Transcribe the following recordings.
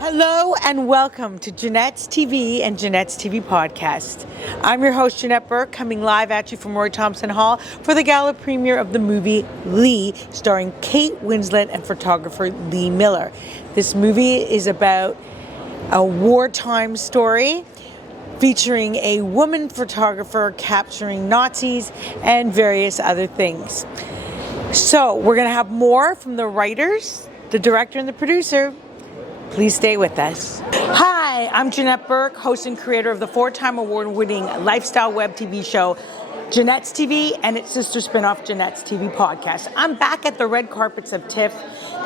Hello and welcome to Janette's TV and Janette's TV podcast. I'm your host, Janette Burke, coming live at you from Roy Thompson Hall for the gala premiere of the movie LEE, starring Kate Winslet and photographer Lee Miller. This movie is about a wartime story featuring a woman photographer capturing Nazis and various other things. So we're going to have more from the writers, the director, and the producer. Please stay with us. Hi, I'm Janette Burke, host and creator of the 4-time award-winning lifestyle web TV show, Janette's TV, and its sister spinoff, Janette's TV podcast. I'm back at the red carpets of TIFF,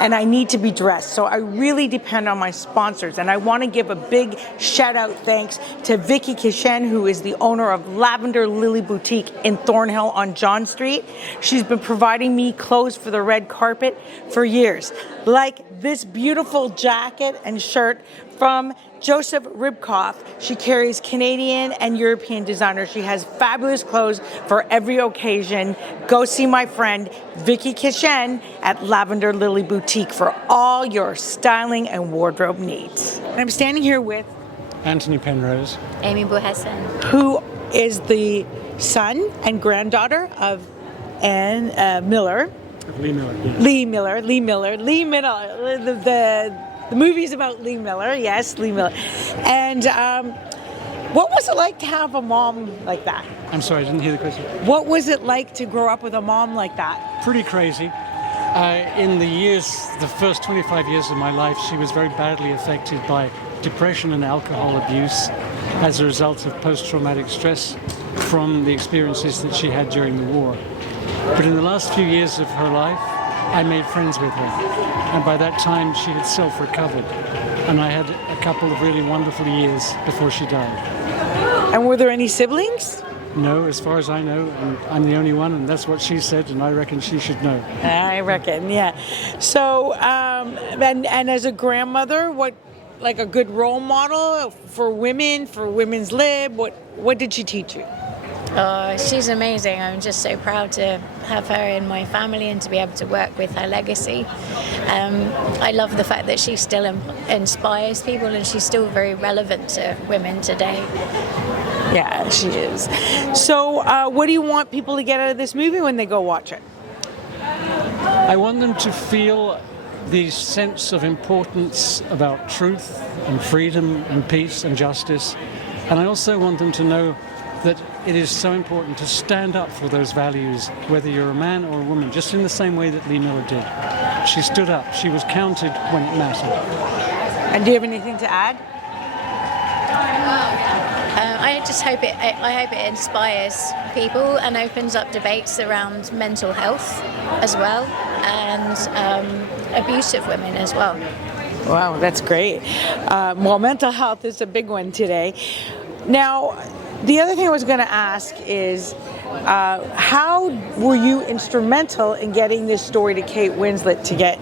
and I need to be dressed, so I really depend on my sponsors, and I want to give a big shout-out thanks to Vicky Kishen, who is the owner of Lavender Lily Boutique in Thornhill on John Street. She's been providing me clothes for the red carpet for years, like this beautiful jacket and shirt from Joseph Ribkoff. She carries Canadian and European designers. She has fabulous clothes for every occasion. Go see my friend Vicky Kishen at Lavender Lily Boutique for all your styling and wardrobe needs. I'm standing here with Antony Penrose. Ami Bouhassane. Who is the son and granddaughter of Anne Miller. Lee Miller, yes. Lee Miller. The movie's about Lee Miller, yes, Lee Miller. And what was it like to have a mom like that? I'm sorry, I didn't hear the question. What was it like to grow up with a mom like that? Pretty crazy. In the first 25 years of my life, she was very badly affected by depression and alcohol abuse as a result of post-traumatic stress from the experiences that she had during the war. But in the last few years of her life, I made friends with her. And by that time, she had self-recovered. And I had a couple of really wonderful years before she died. And were there any siblings? No, as far as I know, and I'm the only one, and that's what she said, and I reckon she should know. I reckon, yeah. So, and as a grandmother, what, like a good role model for women, for women's lib, what did she teach you? She's amazing. I'm just so proud to have her in my family and to be able to work with her legacy. I love the fact that she still inspires people and she's still very relevant to women today. Yeah, she is. So what do you want people to get out of this movie when they go watch it? I want them to feel the sense of importance about truth and freedom and peace and justice. And I also want them to know that it is so important to stand up for those values, whether you're a man or a woman, just in the same way that Lee Miller did. She stood up. She was counted when it mattered. And do you have anything to add? I hope it inspires people and opens up debates around mental health as well, and abusive women as well. Wow, that's great. Well, mental health is a big one today. Now, the other thing I was going to ask is, how were you instrumental in getting this story to Kate Winslet to get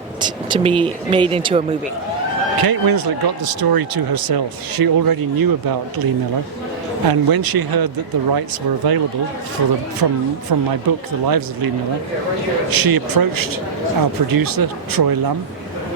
to be made into a movie? Kate Winslet got the story to herself. She already knew about Lee Miller, and when she heard that the rights were available from my book, The Lives of Lee Miller, she approached our producer, Troy Lum,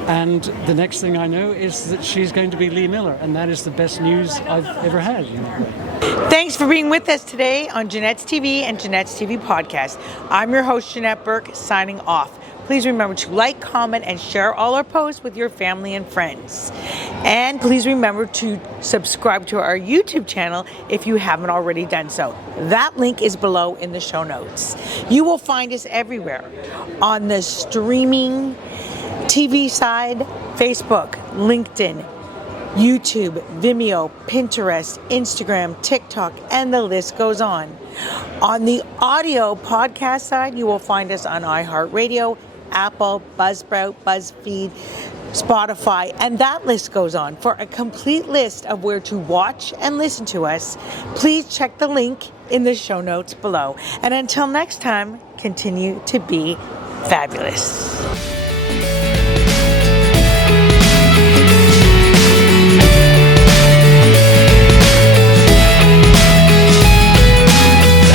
and the next thing I know is that she's going to be Lee Miller, and that is the best news I've ever had. You know? Thanks for being with us today on Janette's TV and Janette's TV podcast. I'm your host, Janette Burke, signing off. Please remember to like, comment, and share all our posts with your family and friends. And please remember to subscribe to our YouTube channel if you haven't already done so. That link is below in the show notes. You will find us everywhere on the streaming TV side, Facebook, LinkedIn, YouTube, Vimeo, Pinterest, Instagram, TikTok, and the list goes on. On the audio podcast side, you will find us on iHeartRadio, Apple, Buzzsprout, BuzzFeed, Spotify, and that list goes on. For a complete list of where to watch and listen to us, please check the link in the show notes below. And until next time, continue to be fabulous.